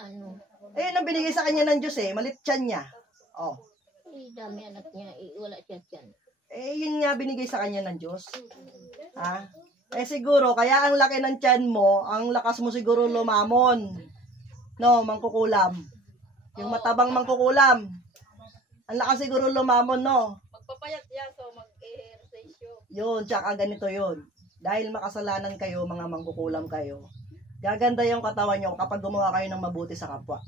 Ano? Eh, ang binigay sa kanya ng Diyos eh. Malit tiyan niya. Oh. Dami anak niya. Wala siya dyan. Eh, yun nga binigay sa kanya ng Diyos. Ha? Eh, siguro, kaya ang laki ng tiyan mo, ang lakas mo siguro lumamon. No, mangkukulam. Yung matabang mangkukulam. Ang lakas siguro lumamon, no? Magpapayat yan, so mag-ehersesyo. Yun, tsaka ganito yun. Dahil makasalanan kayo, mga mangkukulam kayo, gaganda yung katawan nyo kapag gumawa kayo ng mabuti sa kapwa.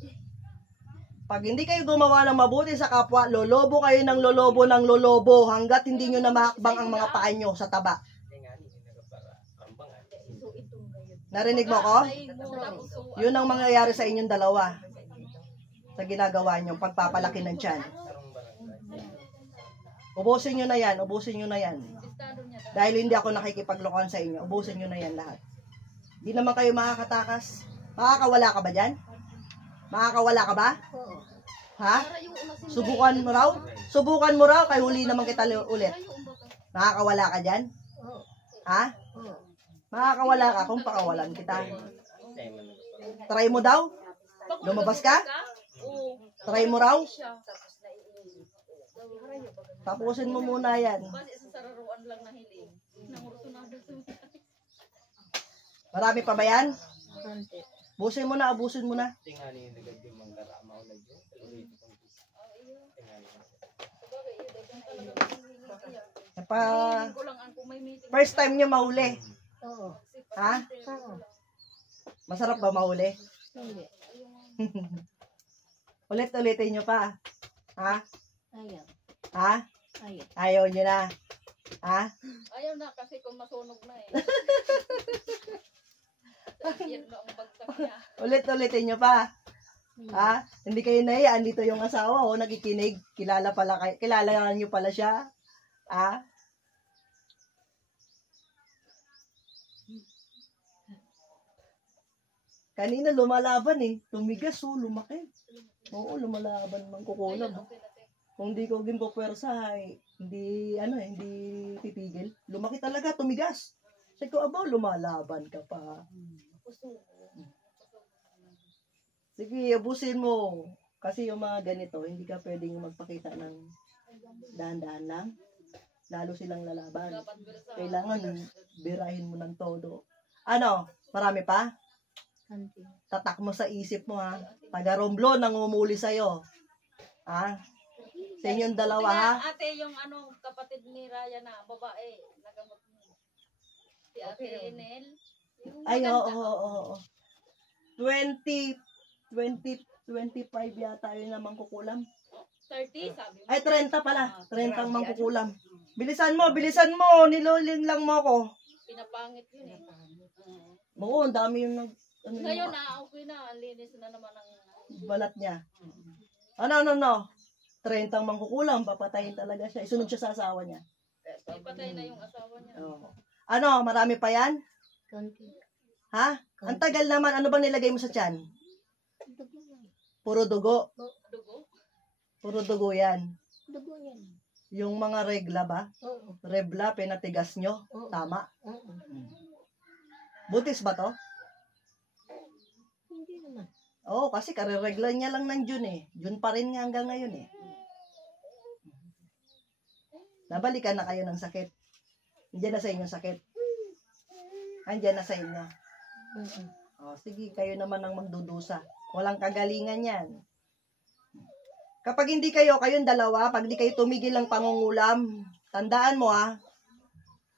Pag hindi kayo gumawa ng mabuti sa kapwa, lolobo kayo ng lolobo hanggat hindi nyo na mahakbang ang mga paa nyo sa taba. Narinig mo ko? Yun ang mangyayari sa inyong dalawa. Sa ginagawa nyo, pagpapalaki ng tiyan. Ubusin nyo na yan, ubusin nyo na yan. Dahil hindi ako nakikipaglokohan sa inyo, ubusin nyo na yan lahat. Hindi naman kayo makakatakas. Makakawala ka ba dyan? Makakawala ka ba? Oo. Ha? Subukan mo raw? Subukan mo raw, kay huli naman kita ulit. Makakawala ka dyan? Oo. Ha? Oo. Makakawala ka kung pakawalan kita. Try mo daw? Lumabas ka? Try mo raw? Tapusin mo muna yan. Base sa sararuan lang na hiling. Nangursunado sa Marami pa ba yan? Konti. Ubusin mo na, ubusin mo na. ko lang ang kung may meeting. First time nyo mahuli. Oo. Ha? Oo. Masarap ba mahuli? Hindi. Ulit-ulitin nyo pa. Ha? Ayaw. Ha? Ayaw. Ayaw nyo na. Ha? Ayaw na kasi kung masunog na eh. Yan na ang bagsak niya. Ulit-ulitin nyo pa. Ha? Hindi kayo nahiya. Andito yung asawa. O, nakikinig. Kilala pala kayo. Kilala nyo pala siya. Ha? Kanina lumalaban eh. Tumigas o, lumaki. Oo, lumalaban mang kukulam. Kung di ko ginpopwersa, hindi, hindi titigil. Lumaki talaga, tumigas. Sabi ko, abaw, lumalaban ka pa. Sige, abusin mo. Kasi yung mga ganito, hindi ka pwedeng magpakita ng dahan-dahan lang. Lalo silang lalaban. Kailangan birahin mo ng todo. Ano? Marami pa? Konti. Tatak mo sa isip mo ha. Taga Romblon nangumuli sa'yo. Ha? Sa inyong dalawa ha? Ate, yung kapatid ni Raya na babae, nagamot mo. Si Ate Enel. Ay, oo. 25 yata yun na mangkukulam. 30, sabi mo. Ay, 30 pala. 30 ang mangkukulam. Bilisan mo. Niluling lang mo ako. Pinapangit yun eh. Oo, ang dami yung Ngayon na, okay na. Ang linis na naman ang balat niya. Ano. 30 ang mangkukulam. Papatayin talaga siya. Isunod siya sa asawa niya. ipatay na yung asawa niya. Oo. Ano, marami pa yan? Konti. Ha? Ang tagal naman. Ano bang nilagay mo sa tiyan? Puro dugo. Dugo? Puro dugo yan. Dugo yan. Yung mga regla ba? Oo. Regla, pinatigas nyo. Oo. Tama. Oo. Oh. Butis ba to? Hindi naman. Oo, kasi kariregla niya lang ng June eh. June pa rin nga hanggang ngayon eh. Nabalikan na kayo ng sakit. Andiyan na sa inyo sakit. Andiyan na sa inyo. Oo. O, sige, kayo naman ang magdudusa. Walang kagalingan yan. Kapag hindi kayong dalawa, pag di kayo tumigil ng pangungulam, tandaan mo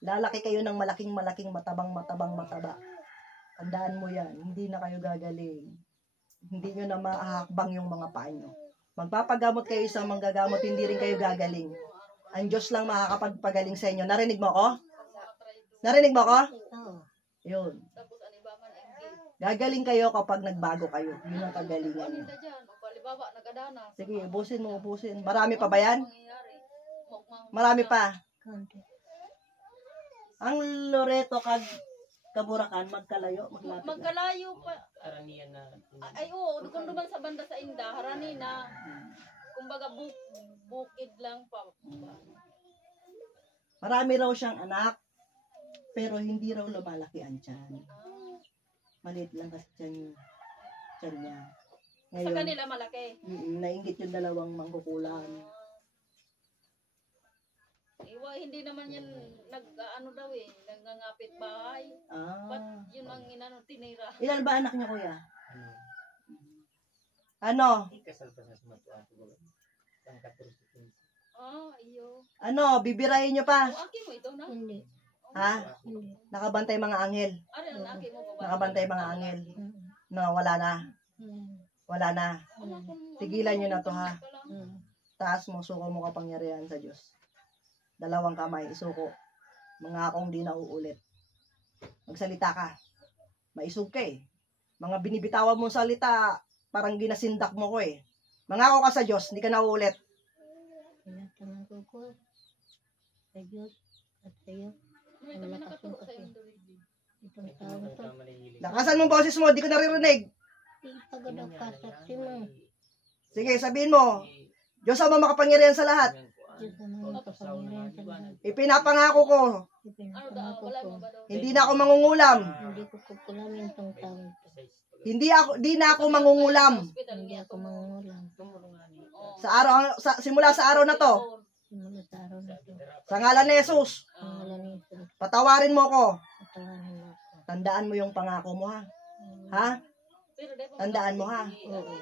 lalaki kayo ng malaking mataba. Tandaan mo yan, hindi na kayo gagaling. Hindi nyo na mahakbang yung mga paa nyo. Magpapagamot kayo sa manggagamot, hindi rin kayo gagaling. Ang Diyos lang makakapagpagaling sa inyo. Narinig mo ko? Narinig mo ko? Oo. Yun. Tapos anibangan engage. Gagaling kayo kapag nagbago kayo. Yun ang kagalingan nyo. Hindi dyan. O palibaba, nagadana. Sige, ubusin. Marami pa ba yan? Mangyayari. Marami pa. Konti. Ang Loreto kag Kaburakan, magkalayo, maglapit na. Magkalayo pa. Aranian na. Ay, oo. Kung naman sa banda sa Inda, harani na. Kumbaga, bukid lang pa. Marami raw siyang anak, pero hindi raw lumalaki ang tiyan. Maliit lang kasi tiyan niya. Sa Ngayon, kanila malaki. nainggit yung dalawang mangkukulam. Hindi naman yan nag-ano daw eh, nangangapit bahay. Ba't yun ang inano, tinira? Ilan ba anak niya, kuya? Ano? Ano? Ikasal pa sa sumatuan ko. Ang 14. Iyo. Ano? Bibirahin niyo pa? Aki mo ito na? Hindi. Ha? Hindi. Nakabantay mga anghel. Ano ang aki mo ba? Nakabantay mga anghel. No, wala na. Wala na. Tigilan niyo na to, ha? Taas mo, suko mo kapangyarihan sa Diyos. Dalawang kamay, isuko. Mga akong di na uulit. Magsalita ka. Maisog ka eh. Mga binibitawan mong salita, parang ginasindak mo ko eh. Mangako ka sa Diyos, hindi ka na uulit. Tinatanong ko sa Diyos at sa iyo. Wala kasing kasi itong tao to. Lakasan mong boses mo, di ko naririnig. Ipagod ang kasaksi mo. Sige, sabihin mo. Diyos ang makapangyarihan sa lahat. Diyos naman ang kapangyarihan sa lahat. Ipinapangako ko, Ano daw, wala mo ba daw? hindi na ako mangungulam. Hindi ko kukulamin itong tao. Di na ako mangungulam. Hindi ako mangungulam. Simula sa araw na to, Simula sa araw na ito. sa ngalan ni Jesus, Pangalan ni Jesus. patawarin mo ko. Patawarin mo ako. Tandaan mo yung pangako mo, ha? Ha? Tandaan mo, ha? Oo.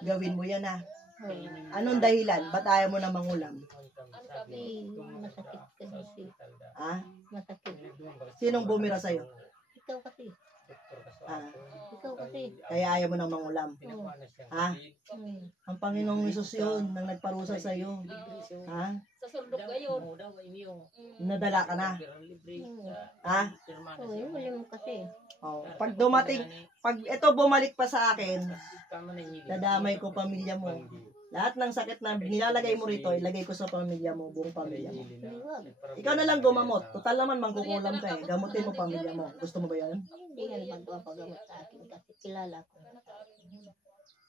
Gawin mo yan, ha? Oo. Anong dahilan? Ba't ayaw mo na mangulam? Masakit kasi. Ha? Masakit. Sinong bumira sa'yo? Ikaw kasi. Ah, Ikaw kasi. kaya ayaw mo nang mangulam. Ha? Hmm. Ang Panginoong Hesus yun, nang nagparusa sa'yo. Ha? Sa sundok ngayon. Nadala ka na. Ha? Oo, huli mo kasi. Oh, pag dumating, pag ito bumalik pa sa akin, dadamay ko pamilya mo. Lahat ng sakit na nilalagay mo rito, ilagay ko sa pamilya mo, buong pamilya mo. Ikaw na lang gumamot. Total naman mangkukulam ka eh. Gamutin mo pamilya mo. Gusto mo ba yan? Hindi nga magpapagamot sa akin kasi kilala ko.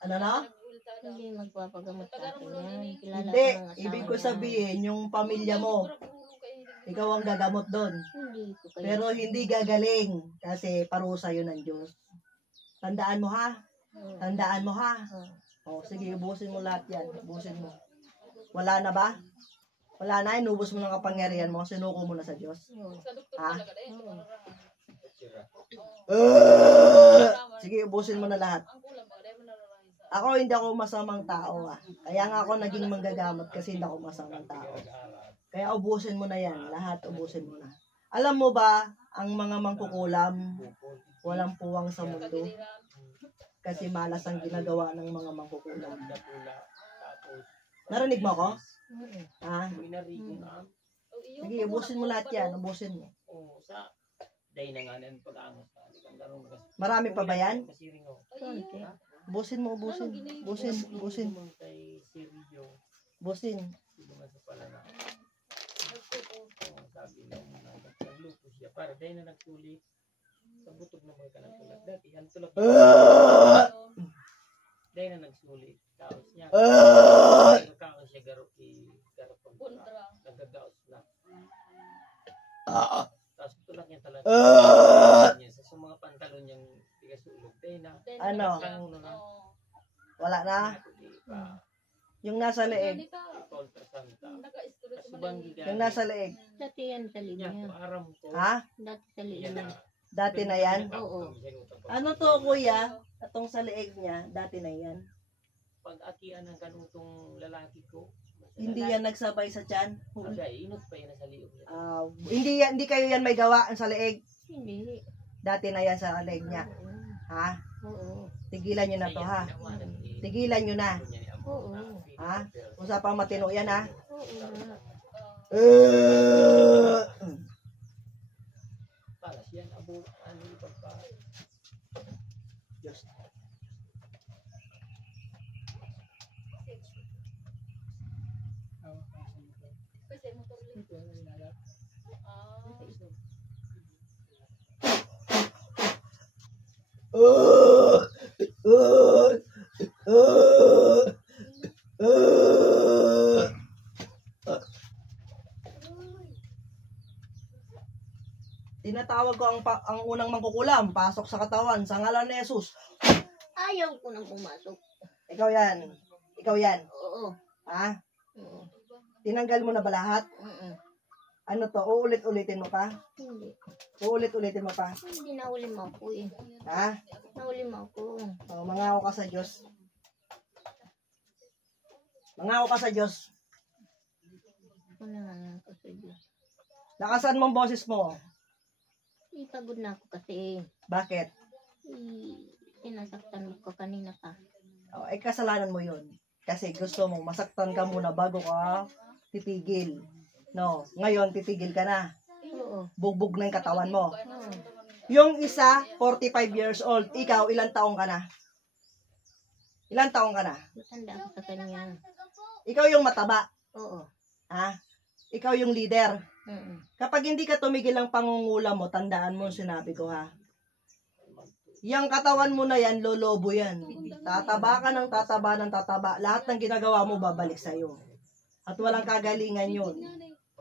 Ano na? Hindi magpapagamot sa akin yan. Kilala Hindi. ko ng asawa Ibig ko niya. sabihin, yung pamilya mo, ikaw ang gagamot doon. Hindi ko kayo. Pero hindi gagaling kasi parusa yun ng Diyos. Tandaan mo ha? Tandaan mo ha? O, sige, ubusin mo lahat yan. Ubusin mo. Wala na ba? Wala na, inubos mo ng kapangyarihan mo, sinuko mo na sa Diyos. Sa doktor Ha? talaga eh. Sige, ubusin mo na lahat. Ang kulang ba? Dahil mo nararahin sa... Ako, hindi ako masamang tao. Kaya nga ako naging manggagamot kasi hindi ako masamang tao. Kaya ubusin mo na yan. Lahat ubusin mo na. Alam mo ba, ang mga mangkukulam, walang puwang sa mundo. Kasi malas ang ginagawa ng mga mangkukulam. Narinig mo ako? Ha? Sige, ubusin mo lahat yan. Ubusin mo. Marami pa ba yan? Ubusin mo, ubusin. Ubusin, ubusin. Ubusin. Sabi na naglupo siya para dahil na nagsulit sa butog na mga kanang tulad dati yan tulad dahil na nagsulit kaos niya kaos siya garo nagagaos na tapos tulak niya talaga sa mga pantalon niyang tigasulog dahil na Ano? Wala na? Yung nasa leeg. Yung nasa leeg. Dati yan sa linya. Ha? Dati sa linya. Dati na yan? Oo. Ano to, kuya? Atong sa leeg niya, dati na yan. Pag-atian ng kanutong lalaki ko, Hindi yan nagsabay sa tiyan. agay, inot pa yan sa liog niya. Hindi kayo yan may gawaan sa leeg. Hindi. Dati na yan sa leeg niya. Ha? Oo. Tigilan nyo na to, ha? Tigilan nyo na. Oo. Ha? Usapang matino yan, ha? Oo. Para siya abo ano ipagpa. Diyos. Kasi motor Tinatawag ko ang unang mangkukulam, pasok sa katawan, sa ngalan ni Jesus. Ayaw ko nang pumasok. Ikaw yan. Ikaw yan. Oo. Ha? Oo. Tinanggal mo na ba lahat? Oo. Ano to? Uulit-ulitin mo pa? Hindi. Uulit-ulitin mo pa? Hindi nahuli mo ako eh. Ha? Nahuli mo ako. O, mangako ka sa Diyos. Mangako ka sa Diyos. Wala nga ako sa Diyos. Lakasan mong boses mo. Pagod na ako kasi. Bakit? Sinasaktan mo ko kanina pa. O, kasalanan mo yun. Kasi gusto mong masaktan ka muna bago ka titigil. No, ngayon titigil ka na. Oo. Bugbog na yung katawan mo. Oo. Yung isa, 45 years old. Ikaw, ilang taong ka na? Ilang taong ka na? Matanda ako sa kanya. Ikaw yung mataba. Oo. Ha? Ikaw yung leader. Oo. Kapag hindi ka tumigil ang pangungula mo, tandaan mo yung sinabi ko ha. Yang katawan mo na yan, lolobo yan. Tataba ka ng tataba ng tataba. Lahat ng ginagawa mo, babalik sa'yo. At walang kagalingan yun.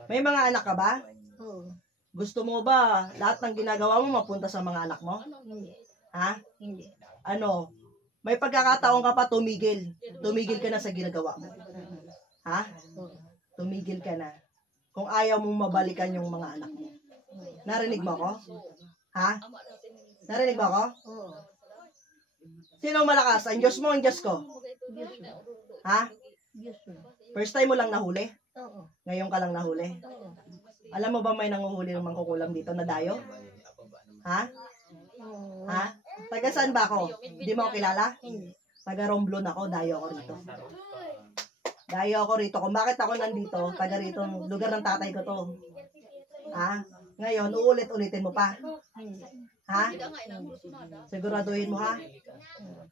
May mga anak ka ba? Oo. Gusto mo ba lahat ng ginagawa mo mapunta sa mga anak mo? Hindi. Ha? Hindi. Ano? May pagkakataon ka pa tumigil. Tumigil ka na sa ginagawa mo. Ha? Oo. Tumigil ka na. Kung ayaw mong mabalikan yung mga anak mo. Narinig mo ako? Ha? Narinig mo ako? Oo. Sino malakas? Ang Diyos mo, ang Diyos ko? Diyos na. Ha? Diyos na. First time mo lang nahuli? Oo. Ngayon ka lang nahuli? Oo. Alam mo ba may nanguhuli ng mangkukulam dito na dayo? Ha? Oo. Ha? Taga saan ba ako? Hindi mo ako kilala? Hindi. Taga Romblon ako, dayo ako rito. Dayo ako rito. Kung bakit ako nandito, taga rito, lugar ng tatay ko to. Ha? Ngayon, uulit-ulitin mo pa. Hindi. Ha? Siguraduhin mo ha?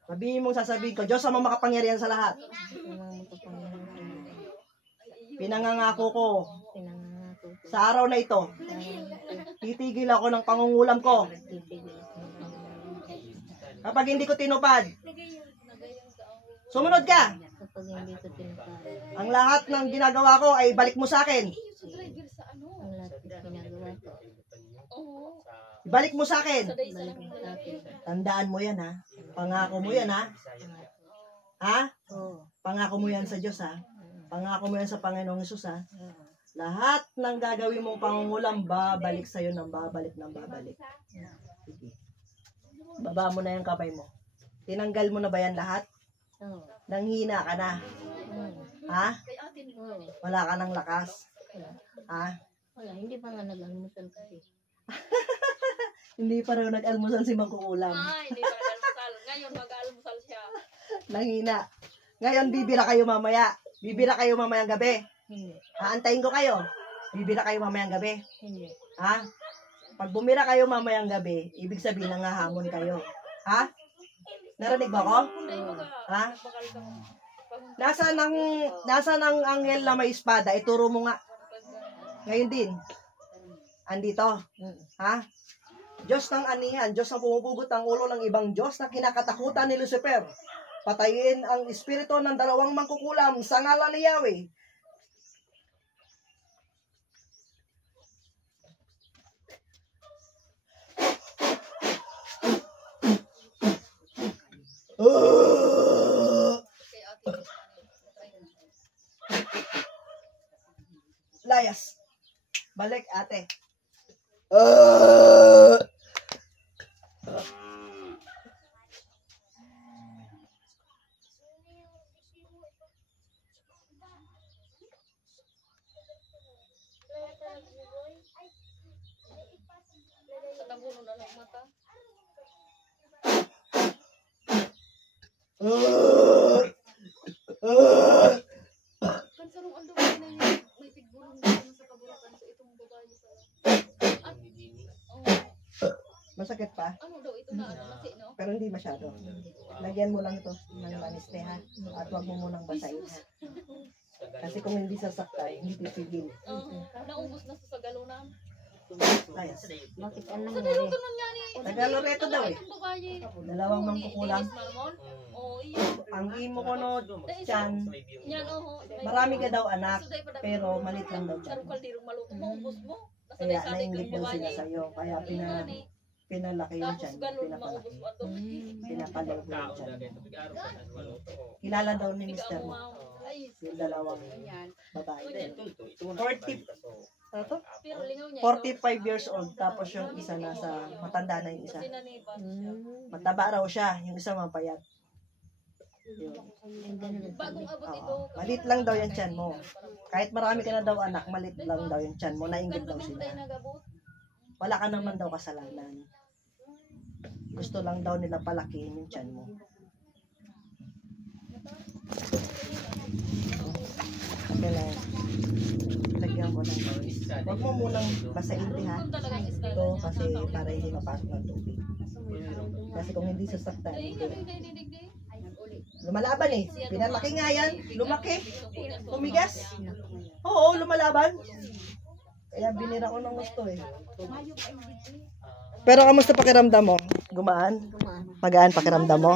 Sabihin mong sasabihin ko, Diyos ang makapangyarihan sa lahat. Ang makapangyarihan sa Diyos. Pinangangako ko, Pinangako ko. sa araw na ito, titigil ako ng pangungulam ko. Titigil ako. Kapag hindi ko tinupad, sumunod ka. Kapag hindi ko tinupad, Ang lahat ng ginagawa ko ay balik mo sa akin. ang lahat ng ginagawa ko, Balik mo sa akin. balik mo sa akin. Tandaan mo yan ha. Pangako mo yan ha. Ha? Oo. Pangako mo yan sa Diyos ha. Pangako mo yan sa Panginoong Hesus ha. Oo. Lahat ng gagawin mong pangungulam, babalik sa'yo ng babalik ng babalik. Sige. Baba mo na yung kamay mo. Tinanggal mo na ba yan lahat? Oo. Nanghina ka na. Oo. Ha? Oo. Wala ka ng lakas. Wala. Ha? Wala. Hindi pa nga nag-almusal kasi. Hindi pa raw nag-almusal si Mangkukulam. Ay, hindi pa nag-almusal. Ngayon mag-almusal siya. Nanghina. Ngayon, bibira kayo mamaya. Bibira kayo mamayang gabi. Hindi. Aantayin ko kayo. Bibira kayo mamayang gabi. Hindi. Ha? Pag bumira kayo mamayang gabi, ibig sabihin nangahamon kayo. Ha? Narinig ba ko? Ha? Nasa ng anghel na may espada, ituro mo nga. Ngayon din. Andito. Ha? Diyos ng anihan, Diyos na pumupugot ang ulo ng ibang Diyos na kinakatakutan ni Lucifer. Patayin ang espiritu ng dalawang mangkukulam sa ngalan ni Yahweh. Layas. Balik, ate. Sa nabuno na ng mata. Kansarong ang dumi na niya. May tigbulong dito sa kabulukan sa itong babae pala. Masakit pa? Ano daw ito na ano nasi, no? Pero hindi masyado. Lagyan mo lang ito ng maniste ha. At wag mo munang basahin ha. Kasi kung hindi sasaktan, hindi titigil. Naubos na sa galunan. Ayos. Bakit anong Sa nangyari? dito nun nga ni. Taga Loreto daw eh. Ang babae. Dalawang mangkukulam. Oo, iyo. Ang imo ko no, tiyan, Yan, oo. marami ka daw anak, pero malit lang daw tiyan. Karong kaldirong maluto mo, ubos mo. Kaya nainggit daw sila sa'yo, kaya pinalaki yung tiyan, Tapos ganun pinapalaki, maubos mo ato. pinapalego yung Tao tiyan. na rin, tubig-araw ka na, waluto. Kilala daw ni Mr. mo, Ay, yung dalawang babae. Ito, ito na. 40. Ito? pero lingaw niya. 45 years old, tapos yung isa nasa, matanda na yung isa. Mataba raw siya, yung isa mapayat. Yun. Bagong abot ito. Oo. Malit lang daw yung tiyan mo. Kahit marami ka na daw anak, malit lang daw yung tiyan mo, nainggit daw sila. Wala ka naman daw kasalanan. Gusto lang daw nila palakihin yung tiyan mo. Kaya lagyan ko ng noise. Huwag mo munang basahin ha. Ito kasi para hindi mapasok ng tubig. Kasi kung hindi sasaktan, hindi. Lumalaban eh. Pinalaki nga yan. Lumaki. Tumigas. Oo, lumalaban. Kaya binira ko ng gusto eh. Pero kamusta pakiramdam mo? Gumaan? Magaan pakiramdam mo?